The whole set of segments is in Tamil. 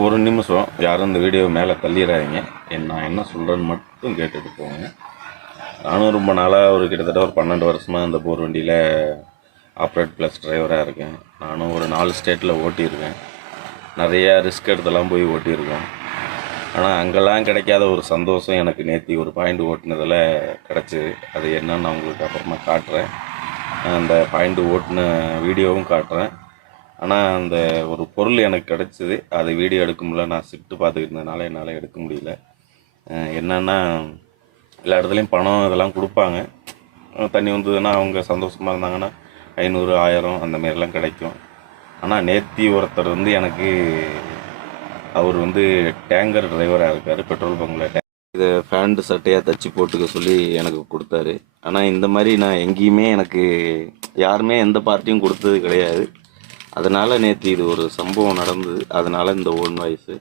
ஒரு நிமிஷம் யாரும் இந்த வீடியோ மேலே தள்ளிடாதீங்க. நான் என்ன சொல்கிறேன்னு மட்டும் கேட்டுட்டு போங்க. நானும் ரொம்ப நாளாக கிட்டத்தட்ட ஒரு 12 வருஷமாக இந்த போர் வண்டியில் ஆப்ரேட் ப்ளஸ் டிரைவராக இருக்கேன். நானும் ஒரு 4 ஸ்டேட்டில் ஓட்டியிருக்கேன். நிறையா ரிஸ்க் எடுத்தெல்லாம் போய் ஓட்டியிருக்கோம். ஆனால் அங்கெல்லாம் கிடைக்காத ஒரு சந்தோஷம் எனக்கு நேற்று ஒரு பாயிண்ட் ஓட்டினதில் கிடச்சிது. அது என்னன்னு நான் உங்களுக்கு அப்புறமா காட்டுறேன். அந்த பாயிண்ட் ஓட்டின வீடியோவும் காட்டுறேன். ஆனால் அந்த ஒரு பொருள் எனக்கு கிடச்சிது. அது வீடியோ எடுக்க முடியல. நான் ஷிஃப்ட்டு பார்த்துக்கிட்டு இருந்ததுனால என்னால் எடுக்க முடியல. என்னென்னா, எல்லா இடத்துலையும் பணம் இதெல்லாம் கொடுப்பாங்க. தண்ணி வந்ததுன்னா அவங்க சந்தோஷமாக இருந்தாங்கன்னா 500 1000 அந்த மாரிலாம் கிடைக்கும். ஆனால் நேத்தி ஒருத்தர் எனக்கு அவர் டேங்கர் டிரைவராக இருக்கார். பெட்ரோல் பங்கில் இதை பேண்ட் சட்டையாக தச்சு போட்டுக்க சொல்லி எனக்கு கொடுத்தாரு. ஆனால் இந்த மாதிரி நான் எங்கேயுமே எனக்கு யாருமே எந்த பார்ட்டியும் கொடுத்தது கிடையாது. அதனால் நேற்று இது ஒரு சம்பவம் நடந்தது. அதனால் இந்த ஓன் வாய்ஸு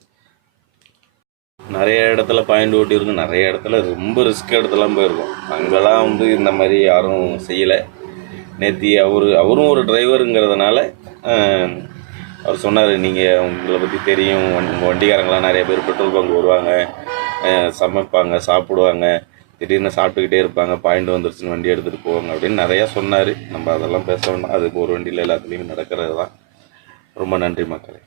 நிறைய இடத்துல பாயிண்ட் ஓட்டியிருக்கும். நிறைய இடத்துல ரொம்ப ரிஸ்க் இடத்துலாம் போயிருக்கும். அங்கெல்லாம் இந்த மாதிரி யாரும் செய்யலை. நேற்று அவரும் ஒரு டிரைவருங்கிறதுனால அவர் சொன்னார், நீங்கள் உங்களை பற்றி தெரியும், வண்டிக்காரங்களாம் நிறைய பேர் பெட்ரோல் பங்க் வருவாங்க, சமைப்பாங்க, சாப்பிடுவாங்க, திடீர்னு சாப்பிட்டுக்கிட்டே இருப்பாங்க, பாயிண்ட் வந்துருச்சுன்னு வண்டி எடுத்துகிட்டு போவாங்க அப்படின்னு நிறையா சொன்னார். நம்ம அதெல்லாம் பேச வேண்டாம். அது ஒரு வண்டியில் எல்லாத்துலேயுமே நடக்கிறது தான். ரொம்ப நன்றி மக்களே.